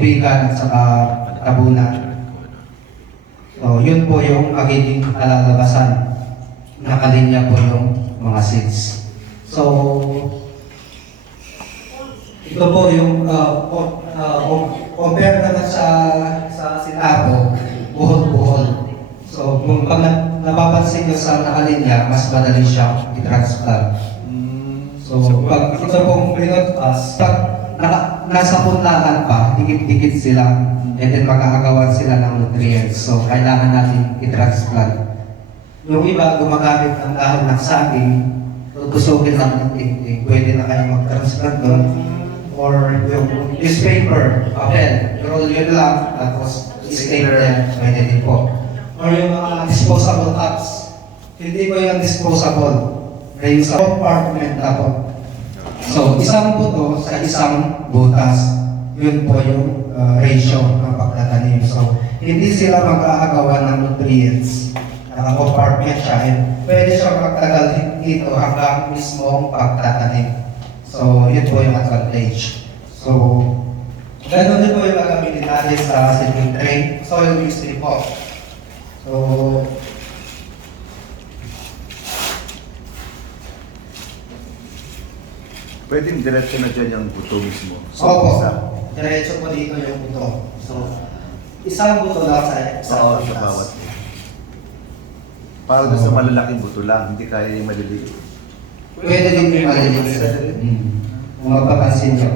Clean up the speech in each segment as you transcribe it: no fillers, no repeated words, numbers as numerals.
tubigan at saka tabunan. So, yun po yung magiging kalalabasan. Nakalinya po yung mga seeds. So, ito po yung compare naman sa sinabo, buhol-buhol. So, kung pag napapansin nyo sa nakalinya, mas madali siya i-transplant. So, pag ito pong pinotas, pag nasa punlaan pa, dikit-dikit sila, and then mag-aagawan sila ng nutrients. So, kailangan natin i-transplant. Yung iba, gumagamit ng dahon ng saging, tutusugin lang ng tingting. Pwede na kayo mag-transplant doon. Or yung newspaper, papel, roll yun lang, tapos staple, pwede din po. Or yung mga disposable cups, hindi po yung disposable. Yung sa compartment na po. So, isang buto sa isang butas. Yun po yung ratio ng pagtatanim. So, hindi sila mag-aagawan ng nutrients. Naka-compartment siya. And pwede siya magtagal dito hanggang mismong pagtatanim. So, yun po yung advantage. So, ganoon din po yung gagamitin natin sa seedling tray. Soil mix din po. So, pwedeng diretso na dyan yung buto mismo. opo, diretso po dito yung buto. So, isang buto lang sa isang Sa butas. bawat. Para doon sa malalaking buto lang, hindi kaya yung maliliit. Pwede din yung maliliit. Kung mapapansin nyo.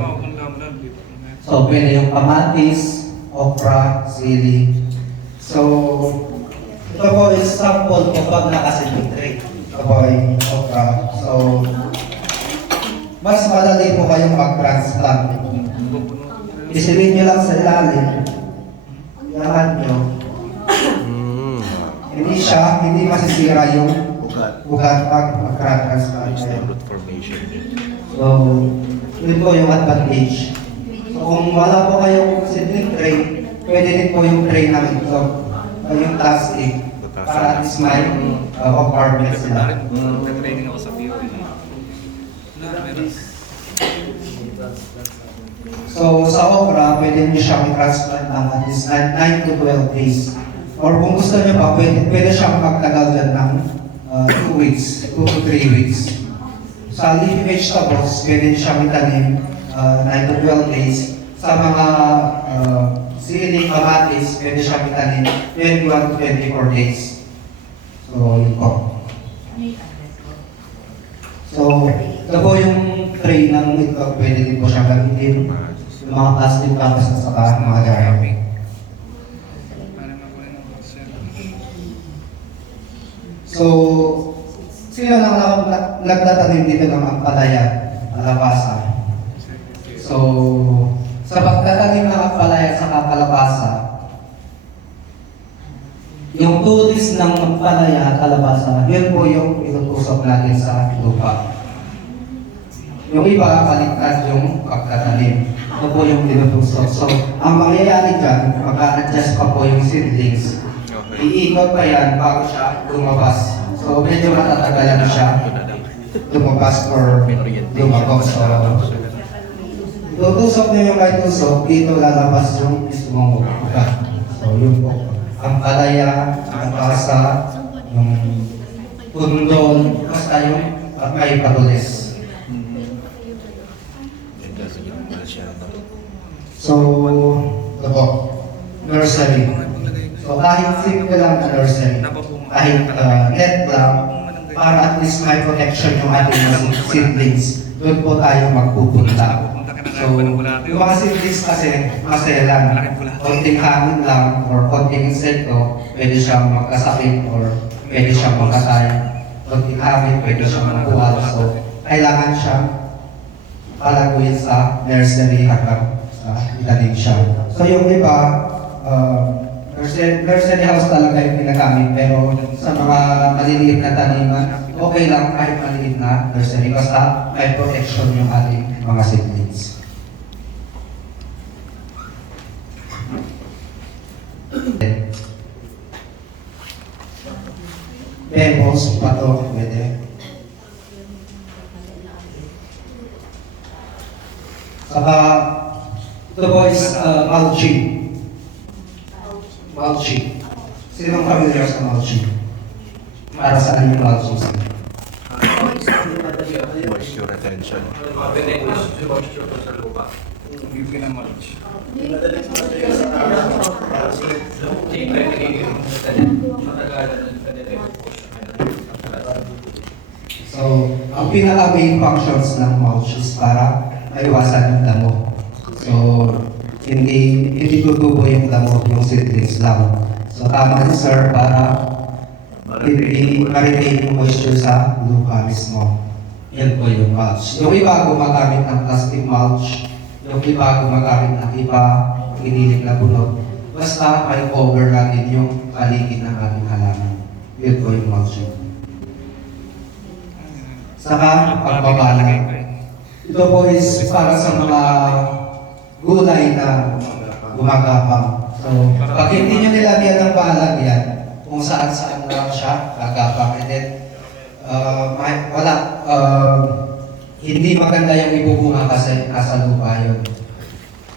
So, pwede yung kamatis, okra, sili. So, ito po yung sample po pag nakaseedling tray. Ito po yung okra. So, mas madali po kayong mag-transplant. Isilin nyo lang sa ilalim. Yahan nyo. Hindi masisira yung ugat pag mag-transplant kayo. root formation din. So, yun po yung advantage. So, kung wala po kayong seedling tray, pwede din po yung tray na ito, yung plastic, para at least may compartment sila. Nag-training ako sa PO. So, sa okra, pwede nyo siyang i-transplant ng at least 9 to 12 days. Or kung gusto nyo pa, pwede siyang magtagal dyan ng 2 weeks, 2 to 3 weeks. Sa leafy vegetables, pwede nyo siyang itanim 9 to 12 days. Sa mga sili, kamatis, pwede siyang itanim 21 to 24 days. So, yun po. So, ito po yung tray ng ito, pwede din po siyang gamitin. Yung mga plastic cups at saka mga garami. So, sino lang nagtatanim dito ng ampalaya, kalabasa? So, sa pagtatanim ng ampalaya sa kalabasa, yung tulis ng ampalaya, kalabasa, yun po yung itutusok natin sa lupa. Yung iba, baliktad yung pagtatanim. Ito po yung tinutusok. So, ang mangyayari dyan, mag-a-adjust pa po yung seedlings. Iikot pa yan bago siya lumabas. So, medyo matatagalan na siya lumabas or lumabas. So, tutusok niyo yung may tusok, dito lalabas yung mismong ugat. So, yun po. Ang palaya, ang pasa, yung pundol, basta yung may patulis. So, ito po, nursery. So, kahit simple lang na nursery, kahit net lang, para at least may protection yung ating mga seedlings, doon po tayo magpupunta. So, yung mga seedlings kasi, maselan, konting hangin lang, or konting insekto, pwede siyang magkasakit, or pwede siyang magkatay. Konting hangin, pwede siyang magbuwal. So, kailangan siyang palaguin sa nursery hanggang itanim siya. So, yung iba, nursery house talaga yung ginagamit, pero sa mga maliliit na taniman, okay lang kahit maliit na nursery, basta may protection yung ating mga seedlings. Pebbles, pato, pwede. Saka, Ito po is mulching. Mulching. Sinong familiar sa mulching? Para saan yung mulching? Moisture retention. Yung pinamulch. So, ang pinaka-main functions ng mulch is para maiwasan yung damo. So, hindi tutubo yung damo, yung seedlings lang. So, tama ni sir para i-retain yung moisture sa lupa mismo. Yan po yung mulch. Yung iba gumagamit ng plastic mulch, yung iba gumagamit ng iba, pinilig na bunot. Basta may cover natin yung paligid ng ating halaman. Yun po yung mulching. Saka pagbabalag. Ito po is para sa mga gulay na gumagapang. So, pag hindi nyo nilagyan ng balag yan, kung saan-saan lang siya, gagapang. And then, hindi maganda yung ibubunga kasi nasa lupa yun.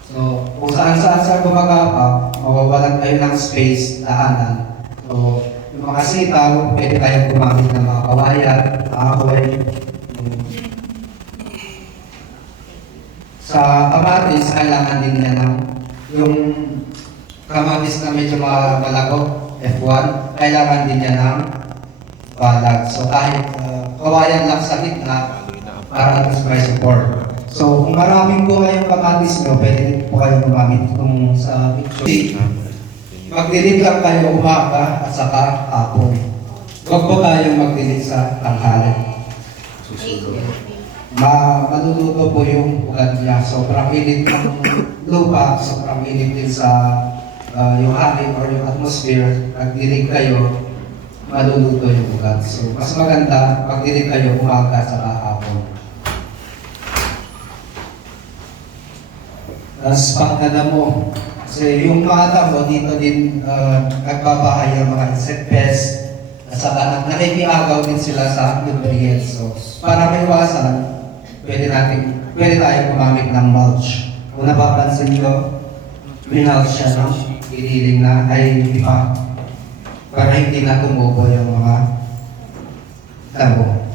So, kung saan-saan sa gumagapang, mawawalan kayo ng space, daanan. So, yung mga sitaw, pwede kayong gumamit ng mga kawayan, kahoy. Sa kamatis, kailangan din niya ng yung kamatis na medyo malago, F1, kailangan din niya ng balag. So kahit kawayan lang sa gitna, para at least may support. So kung maraming po kayong kamatis nyo, pwede din po kayong gumamit kung sa picture. Magdilig lang kayo umaga at saka hapon. Huwag po tayong magdilig sa tanghali. Maluluto po yung ugat niya. Sobrang init ng lupa, sobrang init din sa yung hangin or yung atmosphere. Magdilig kayo, maluluto yung ugat. So mas maganda, magdilig kayo umaga at saka hapon. Tapos pangana mo, kasi yung mga tamo dito din nagbabahay ang mga insect pest at saka nakikiagaw din sila sa nutrients. So para maiwasan, pwede tayo gumamit ng mulch. Kung napapansin nyo, pinulch siya ng ililing na ay ipa para hindi na tumubo yung mga tamo.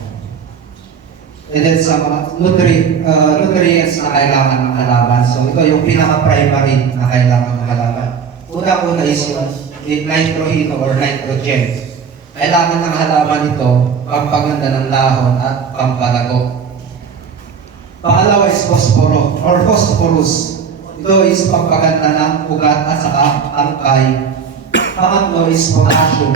And then sa mga nutrients na kailangan ng halaman. So ito yung pinaka-primary na kailangan ng halaman. Una-una is yung nitrogen or nitrogen. Kailangan ng halaman ito pampaganda ng lahon at pampalago. Pangalawa is phosphorus. Ito is pampaganda ng ugat at saka angkay. Pangatlo is potassium.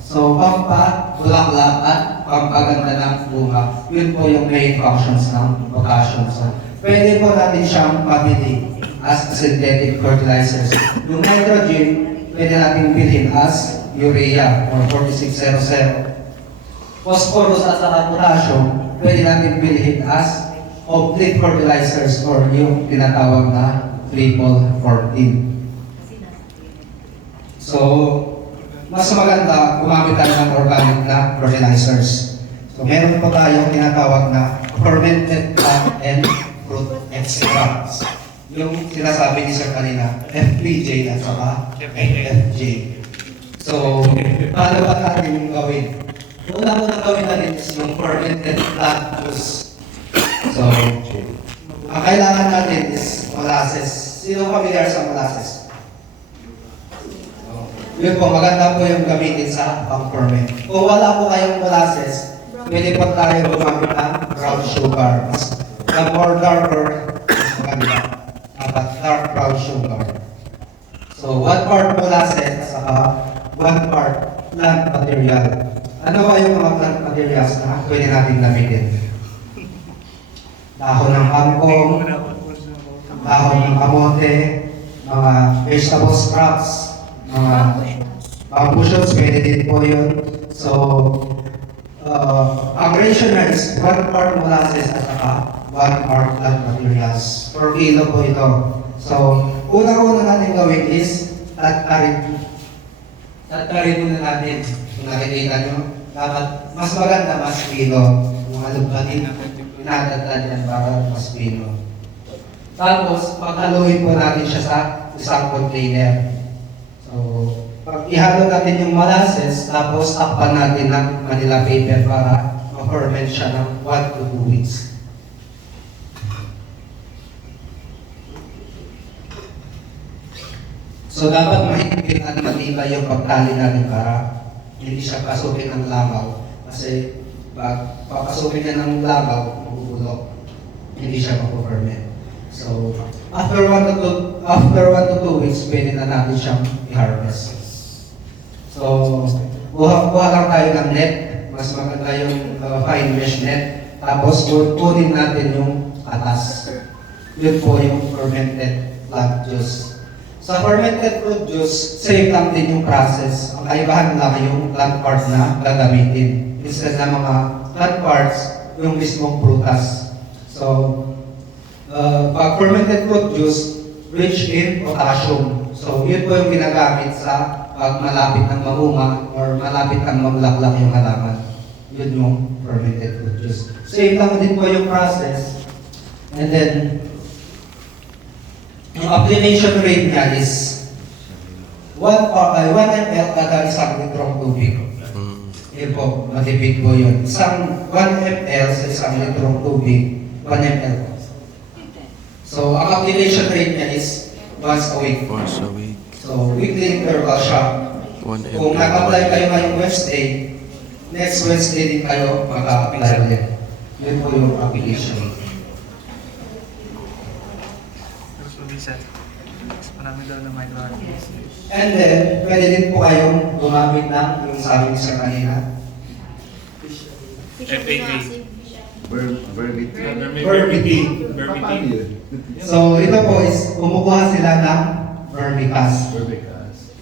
So, pampabulaklak at pampaganda ng bunga. Yun po yung main functions ng potassium. So, pwede po natin siyang mabili as synthetic fertilizers. Yung nitrogen, pwede natin bilhin as urea or 4600. Phosphorus at saka potassium, pwede natin bilhin as complete fertilizers or yung tinatawag na triple 14. So, mas maganda gumamit tayo ng organic na fertilizers. So, meron po tayong tinatawag na fermented plant and fruit extracts. Yung sinasabi ni Sir kanina, FPJ at saka FFJ. So, paano ba natin yung gawin? Una gawin natin is yung fermented plant juice. So, ang kailangan natin is molasses. Sino familiar sa molasses? Yun po, maganda po yung gamitin sa pang-ferment. Kung wala po kayong molasses, pwede po tayo gumamit ng brown sugar. The more darker, mas maganda. Dapat dark brown sugar. So, 1 part molasses, saka 1 part plant material. Ano ba yung mga plant materials na pwede natin gamitin? Dahon ng kangkong, dahon ng kamote, mga vegetable scraps, mga bamboo shoots, pwede din po yun. So, ang ratio na is 1 part molasses at saka 1 part plant materials. Per kilo po ito. So, unang-una natin gawin is tatkarin muna natin. Kung nakikita nyo, dapat mas maganda, mas kilo. Kung alugbanin, pinatatan yan para mas kilo. Tapos, paghaluin po natin siya sa isang container. So, pag ihalo natin yung molasses, tapos takpan natin ng Manila paper para ma-ferment siya ng 1 to 2 weeks. So, dapat mahigpit at matibay yung pagtali natin para hindi siya pasukin ng langaw. Kasi, pag papasukin niya ng langaw, magugulok. Hindi siya mag-ferment. So, after 1 to 2 weeks, pwede na natin siyang i-harvest. So, kuha lang tayo ng net. Mas maganda yung fine mesh net. Tapos, kunin natin yung atas. Yun po yung fermented plant juice. Sa fermented fruit juice, same lang din yung process. Ang kaibahan lang yung plant part na gagamitin. Instead ng mga plant parts, yung mismong prutas. So, pag fermented fruit juice, rich in potassium. So, yun po yung ginagamit sa pag malapit ng mamunga or malapit ng mamulaklak yung halaman. Yun yung fermented fruit juice. Same lang din po yung process. And then, yung application rate niya is 1 ml kada isang litrong tubig. Yun po, matipid po yun. Isang 1 ml sa isang litrong tubig, 1 ml po. So, ang application rate niya is once a week. Once a week. So, weekly interval siya. 1 Kung ml. nag-apply kayo ngayong Wednesday, next Wednesday din kayo mag-apply ulit. Yun po yung application. Marami daw na may And then, pwede din po kayong gumamit ng yung sabi ko sa kanina. FAA. Vermity. Paano yun? So, ito po is, kumukuha sila ng vermicast. Vermicast.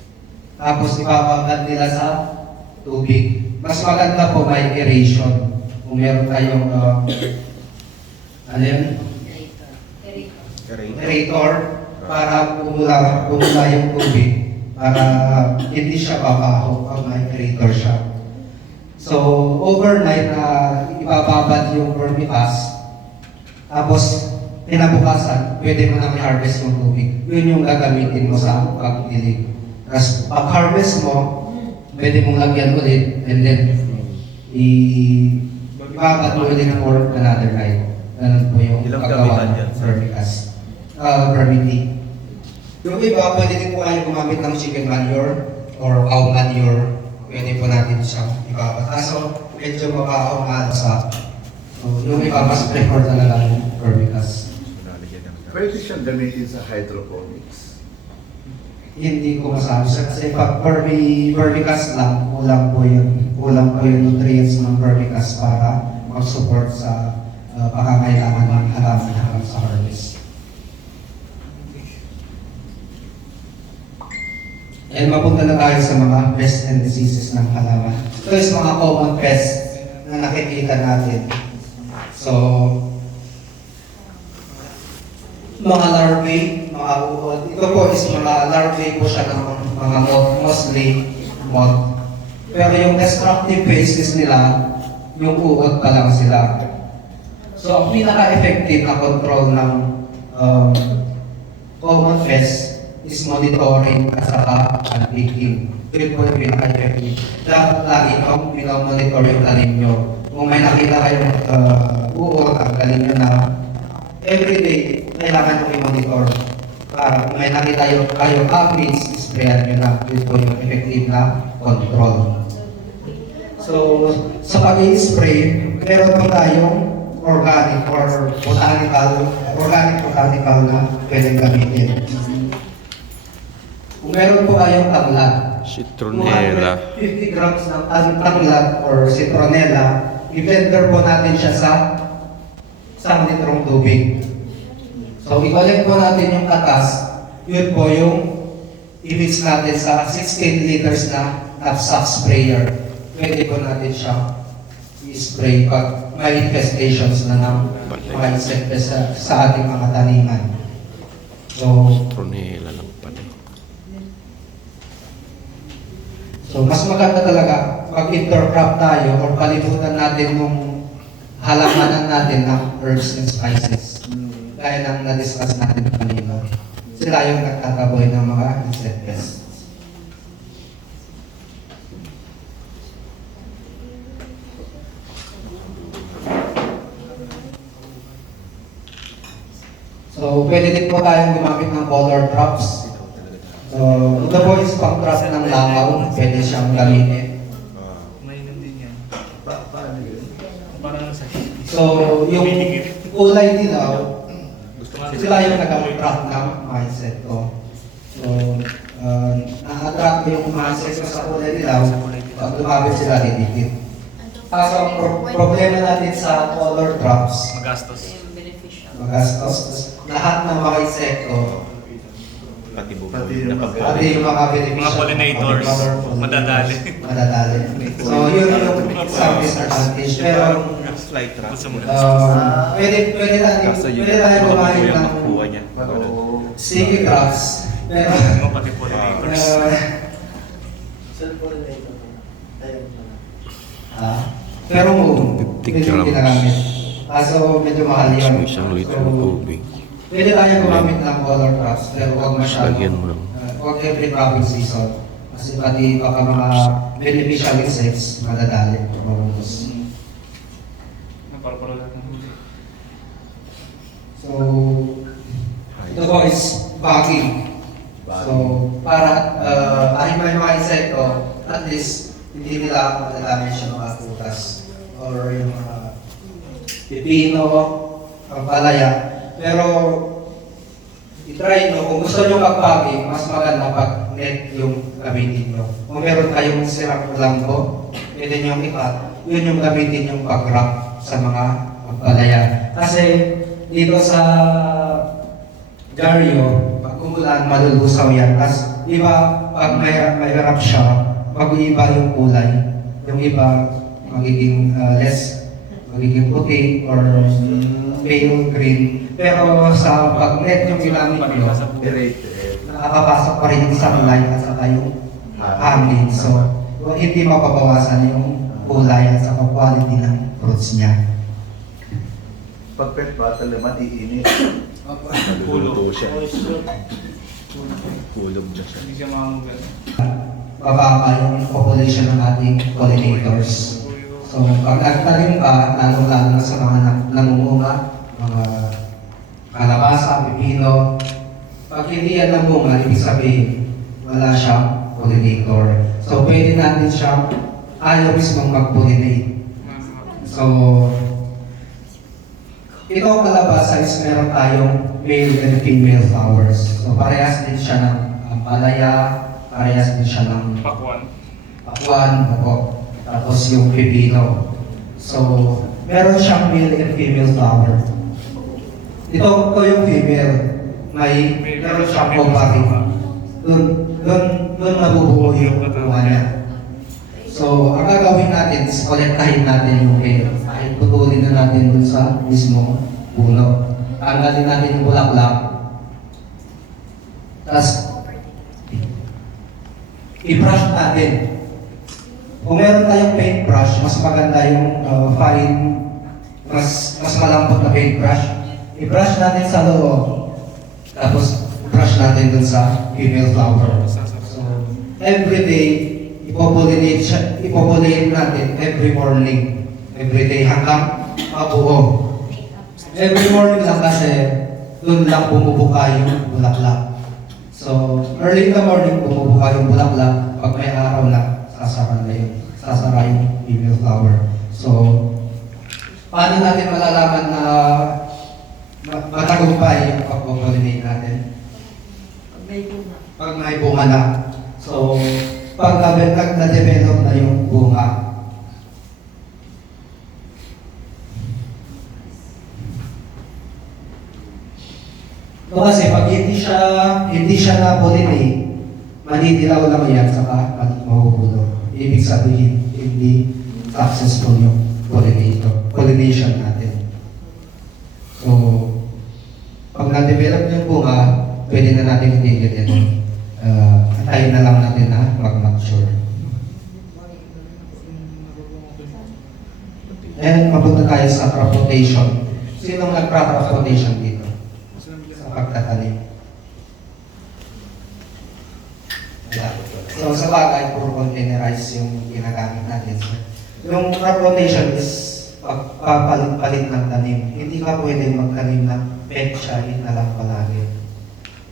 Tapos, ipapagat nila sa tubig. Mas maganda po may aeration. Kung meron kayong, ano yun? Aerator. Para bumula yung tubig. Para hindi siya babaho pag may aerator siya. So, overnight na ibababad yung vermicast, tapos pinabukasan, pwede mo nang i-harvest yung tubig. Yun yung gagamitin mo sa pagdilig. Tapos pag-harvest mo, pwede mong lagyan ulit, and then ibabad mo ulit for another night. Ganun po yung Ilang paggawa gamitan ng yan? vermicast. Vermity. Yung iba, pwede din po kayo gumamit ng chicken manure or cow manure. Pwede po natin siyang ibaba. Kaso, medyo mabaho nga sa. So, yung iba, mas prefer talaga yung vermicast. Pwede siyang gamitin sa hydroponics. Hindi ko masabi siya kasi pag vermicast lang, kulang po yung nutrients ng vermicast para mag-support sa pangangailangan ng halaman hanggang sa harvest. And mapunta na tayo sa mga pests and diseases ng halaman. Ito is mga common pests na nakikita natin. So, mga larvae, mga uod. Ito po is mga larvae po siya ng mga moth, mostly moth. Pero yung destructive phases nila, yung uod pa lang sila. So, ang pinaka-effective na control ng common pests is monitoring at saka unpicking. Ito po yung pinaka-effective. Dapat lagi kang monitor yung talim nyo. Kung may nakita kayong uod, ang talim nyo na everyday, kailangan nyo i-monitor. Para kung may nakita kayong aphids, sprayan nyo na. Ito po yung effective na control. So, sa pag-i-spray, meron po tayong organic or botanical na pwedeng gamitin. Kung meron po kayong tanglad, Citronella. 250 grams ng tanglad or citronella, i-blender po natin siya sa 1 litrong tubig. So, i-collect po natin yung katas, yun po yung i-mix natin sa 16 liters na knapsack sprayer. Pwede po natin siya i-spray pag may infestations na ng mga insekte sa ating mga taniman. So, Citronella lang pala. So, mas maganda talaga pag intercrop tayo or palibutan natin yung halamanan natin ng herbs and spices. gaya ng na-discuss natin kanina, sila yung nagtataboy ng mga insect pests. So, pwede din po tayong gumamit ng color drops. So, ito po is pang-trap ng langaw. Pwede siyang gamitin. Mainam din yan. Paano yun? Parang sa So, yung kulay dilaw, sila yung nag-attract ng mga insekto. So, na-attract yung mga insekto sa kulay dilaw, pag lumapit sila, didikit. Kaso ang problema natin sa color drops, magastos. magastos. Lahat ng mga insekto, Pati bubong Pati na yung pag pati yung mga beneficial, Mga pollinators, madadali. madadali. So, yun yung isang disadvantage. Pero, Flight trap. Gusto mo pwede tayo kumain ng makuha niya. Oo. sticky traps. Pero, mo pati pollinators. pero 50 medyo grams. ginagamit. Kaso medyo mahal yun. Isang litro So, ng tubig. pwede tayo gumamit ng color traps, pero huwag masyado. Lagyan mo lang. Huwag every cropping season. Kasi pati baka mga beneficial insects madadali. Mabunos. Naparo-paro lahat ng huli. So, ito po is bagging. So, para kahit may mga insekto, at least hindi nila madadami siya mga putas or yung mga pipino, palaya. Pero, i-try nyo, kung gusto nyo mag-bagging, mas maganda pag net yung gamitin nyo. Kung meron kayong sirap lambo, pwede nyo ikat, yun yung gamitin yung pag-wrap sa mga palaya. Kasi dito sa Dario, pag umulan, malulusaw yan. Tapos, di ba, pag may wrap siya, mag-iiba yung kulay. Yung iba, magiging magiging puti or pale green. Pero sa pag-net yung ginamit nyo, Aerated. nakakapasok pa rin yung sunlight at saka yung hangin. So, hindi mapabawasan yung kulay at saka quality ng fruits niya. Pag pet bottle naman, iinit. Naluluto siya. Kulog na siya. Hindi siya makamugal. Bababa yung population ng ating pollinators. So, pag nagtanim ka, lalo-lalo na sa mga namungunga, mga kalabasa, pipino, pag hindi yan namunga, ibig sabihin, wala siyang pollinator. So, pwede natin siyang ayaw mismong mag-pollinate. So, ito ang kalabasa is meron tayong male and female flowers. So, parehas din siya ng palaya, parehas din siya ng Pakwan. pakwan, opo. Tapos yung pipino. So, meron siyang male and female flower. Ito yung female. Meron siyang ovary. Doon nabubuo yung bunga niya. So, ang gagawin natin is kolektahin natin yung male. Kahit putulin na natin dun sa mismong puno. Tanggalin natin yung bulaklak. Tapos, i-brush natin. Kung meron tayong paintbrush, mas maganda yung fine, mas malambot na paintbrush. I-brush natin sa loob. Tapos, brush natin dun sa female flower. So, every day, ipopollinate natin every morning. Every day hanggang mabuo. Every morning lang kasi dun lang bumubuka yung bulaklak. So, early in the morning, bumubuka yung bulaklak. Pag may araw lang, sasara yung female flower. So, paano natin malalaman na matagumpay yung pag-pollinate natin? Pag may bunga na. So, pag na-develop na yung bunga, kasi pag hindi siya na-pollinate, manidilaw lang yan, saka mahuhulog. Ibig sabihin, hindi successful yung pollination natin. So, pag na-develop yung bunga, pwede na natin itigilin. Antayin na lang natin na mag-mature. And mapunta tayo sa crop rotation. Sinong nag-crop rotation dito? pagtatanim. Yeah. So sa bagay, puro containerized yung ginagamit natin. Yung crop rotation is pagpapalit-palit ng tanim. Hindi ka pwede magtanim ng pechay na lang palagi.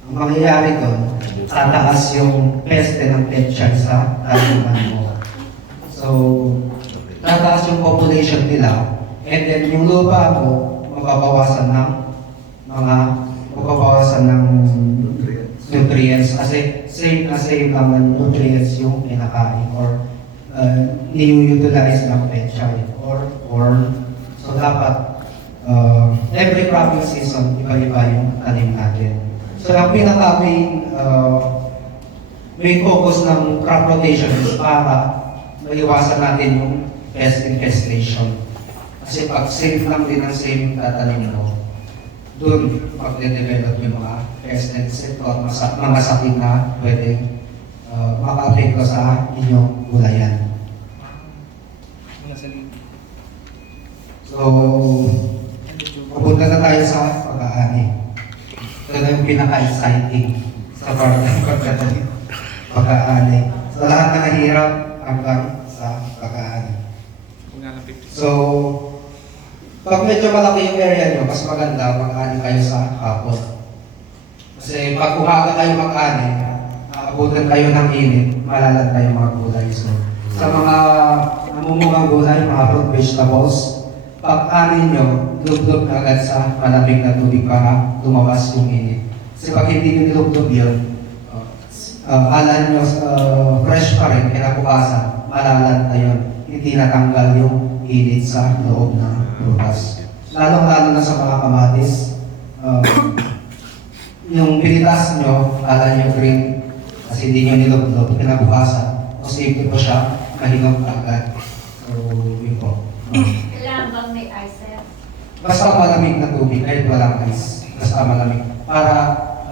Ang mangyayari doon, tataas yung peste ng pechay sa taniman mo. So, tataas yung population nila, and then yung lupa mo, mababawasan ng nutrients kasi same naman nutrients yung kinakain or ni-utilize ng pechay or corn. So dapat every cropping season, iba-iba yung tanim natin. So ang pinaka main focus ng crop rotation is para maiwasan natin yung pest infestation. Kasi pag same lang din ang same tatanim mo, doon magde-develop yung mga pest and insect or mga sakit na pwedeng maka-apekto sa inyong gulayan. Mga salid. So, pupunta na tayo sa pag-aani. Ito na yung pinaka-exciting sa part ng pag-aani. So, lahat na nahirap hanggang sa pag-aani. Kung nga lang 50. So, pag medyo malaki yung area nyo, mas maganda mag-ani kayo sa hapon. Kasi pag umaga kayo mag-ani, aabutan kayo ng init, malalag kayo mga gulay. So, sa mga namumugang gulay, mga fruit vegetables, pag-ani nyo, lublob na agad sa malamig na tubig para lumawas yung init. Kasi pag hindi nyo nilublob yun, alam nyo fresh pa rin, kinabukasan, malalag na yun. Hindi natanggal yung init sa loob ng prutas. Lalong-lalo na sa mga kamatis, yung pinitas nyo, kala nyo green, kasi hindi nyo nilog-log, kinabukasan, posible po siya, mahinog agad. So, yun po. Kailangan bang may ice? Basta malamig na tubig, kahit walang ice. Basta malamig. Para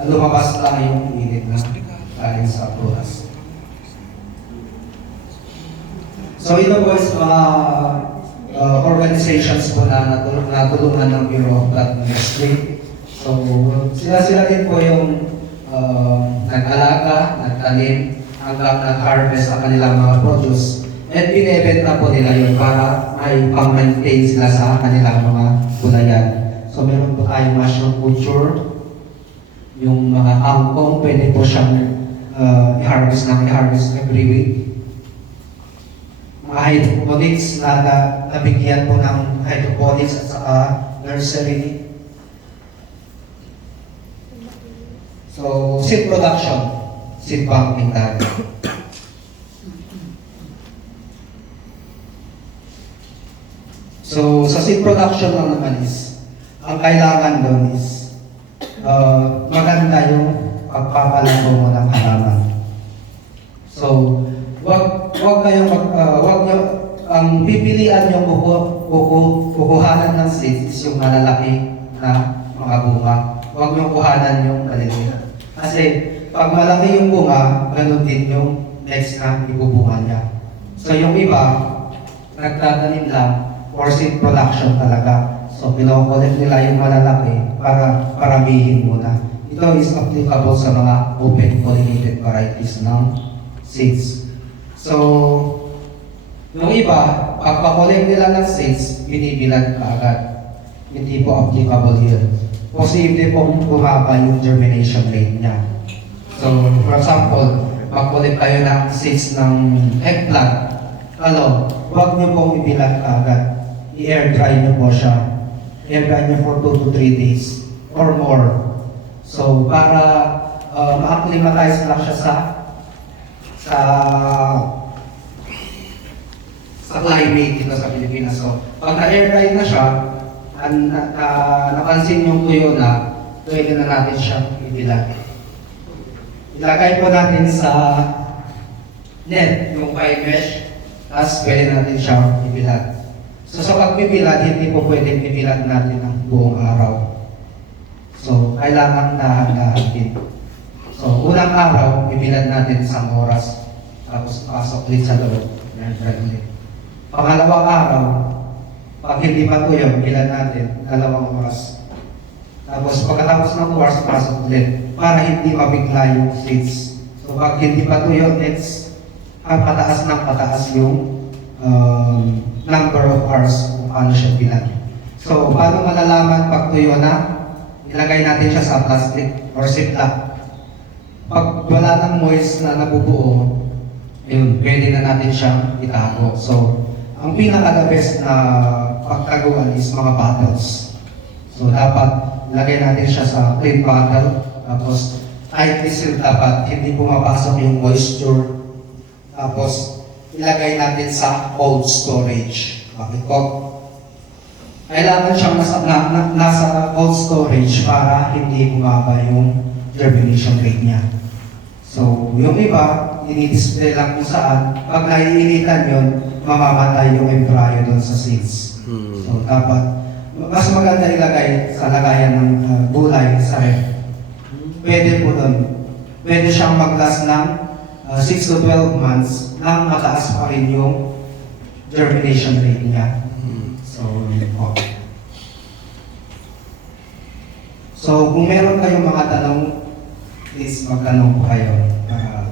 lumabas lang yung init na galing sa prutas. So ito po is mga organizations po na natulungan ng Bureau of Plant Industry. So sila din po yung nag-alaga, nagtanim, hanggang nag-harvest ang kanilang mga produce. At binebenta po nila yun para may pang-maintain sila sa kanilang mga gulayan. So meron po tayong mushroom culture, yung mga kangkong, pwede po siyang i-harvest every week. Mga hydroponics na nabigyan po ng hydroponics at saka nursery. So, seed production, seed banking tayo. So, sa seed production lang naman is, ang kailangan doon is, maganda yung pagpapalago mo ng halaman. So, wag nyo, ang pipilian nyo kukuhanan ng seeds is yung malalaki na mga bunga. Wag nyo kuhanan yung maliliit. Kasi, pag malaki yung bunga, ganun din yung next na ibubunga niya. So, yung iba, nagtatanim lang for seed production talaga. So, pinokolect nila yung malalaki para paramihin muna. Ito is applicable sa mga open pollinated varieties ng seeds. So, yung iba, pagpakolect nila ng seeds, binibilan ka agad. Hindi po applicable yun. Posible pong bumaba yung germination rate niya. So, for example, mag-collect kayo ng seeds ng eggplant. Huwag niyo pong ibilan ka agad. I-air dry niyo po siya. I-air dry niyo for 2 to 3 days or more. So, para ma-acclimatize lang siya sa climate dito sa Pilipinas. So, pag na-air dry na siya, napansin yung tuyo na, pwede na natin siya ibilan. Ilagay po natin sa net, yung fine mesh, tapos pwede natin siya ibilan. So sa pagbibilad, hindi po pwedeng ibilan natin ng buong araw. So, kailangan dahan-dahan din. So, unang araw, ibilan natin 1 oras. Tapos, pasok ulit sa loob. Ulit. Pangalawang araw, pag hindi pa tuyo, bilan natin 2 oras. Tapos pagkatapos ng 2 hours, pasok ulit para hindi mabigla yung seeds. So pag hindi pa tuyo, it's pataas ng pataas yung number of hours kung paano siya bilang. So paano malalaman pag tuyo na? Ilagay natin siya sa plastic or ziplock. Pag wala ng moist na nabubuo, yun, pwede na natin siyang itago. So, ang pinaka-the best na pagtaguan is mga bottles. So, dapat lagay natin siya sa clean bottle. Tapos, tightly sealed dapat, hindi pumapasok yung moisture. Tapos, ilagay natin sa cold storage. Bakit po? Kailangan siyang nasa cold storage para hindi bumaba yung germination rate niya. So, yung iba, ini-display lang kung saan, pag naiinitan yun, mamamatay yung embryo doon sa seeds. So, dapat, mas maganda ilagay sa lagayan ng gulay sa ref. Pwede po doon. Pwede siyang mag-last ng 6 to 12 months nang mataas pa rin yung germination rate niya. So, yun po. So, kung meron kayong mga tanong, please magtanong po kayo para